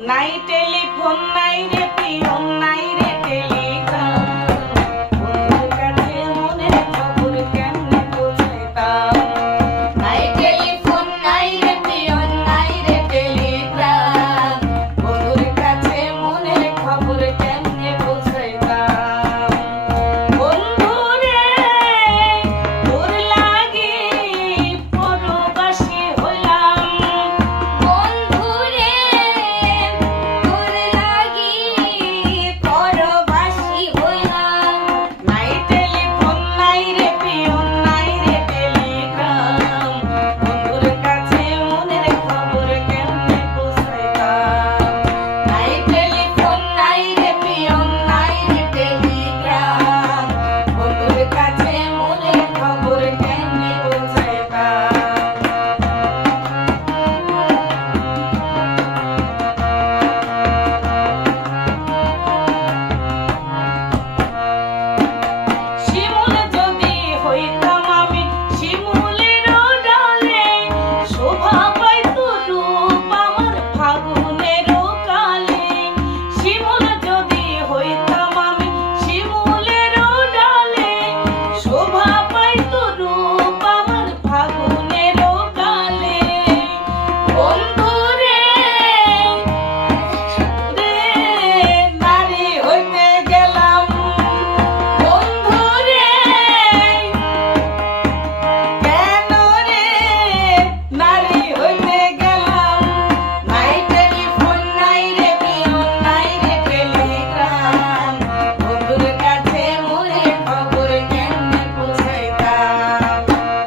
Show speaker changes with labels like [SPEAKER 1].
[SPEAKER 1] নাই টেলিফোন নাই রে পিয়ন নাই